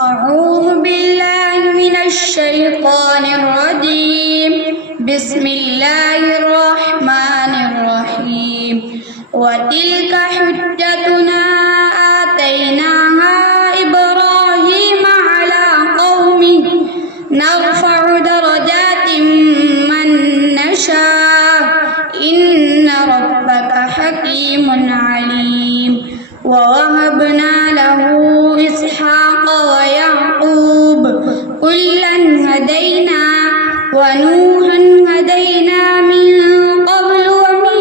أعوذ بالله من الشيطان الرجيم. بسم الله الرحمن الرحيم. وتلك حجتنا آتيناها إبراهيم على قومه نرفع درجات من نشاء إن ربك حكيم عليم. ووهبنا له إسحاق ويعقوب كلا هدينا ونوحا هدينا من قبل ومن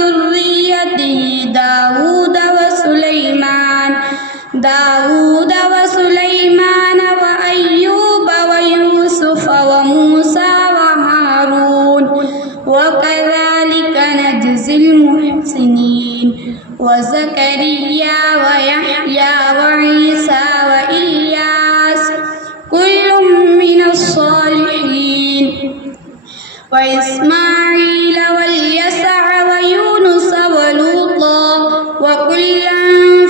ذريته داود وسليمان وأيوب ويوسف وموسى وهارون وكذلك نجزي المحسنين. وزكريا ويحيى وعيسى وإلياس كل من الصالحين. وإسماعيل واليسع ويونس ولوطا وكلا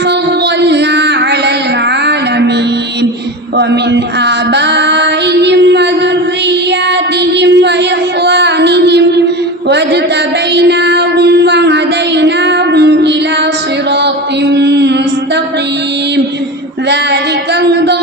فضلنا على العالمين. ومن آبائهم وذرياتهم وإخوانهم واجتبيناهم وهديناهم إلى صراط مستقيم. ذلك هدى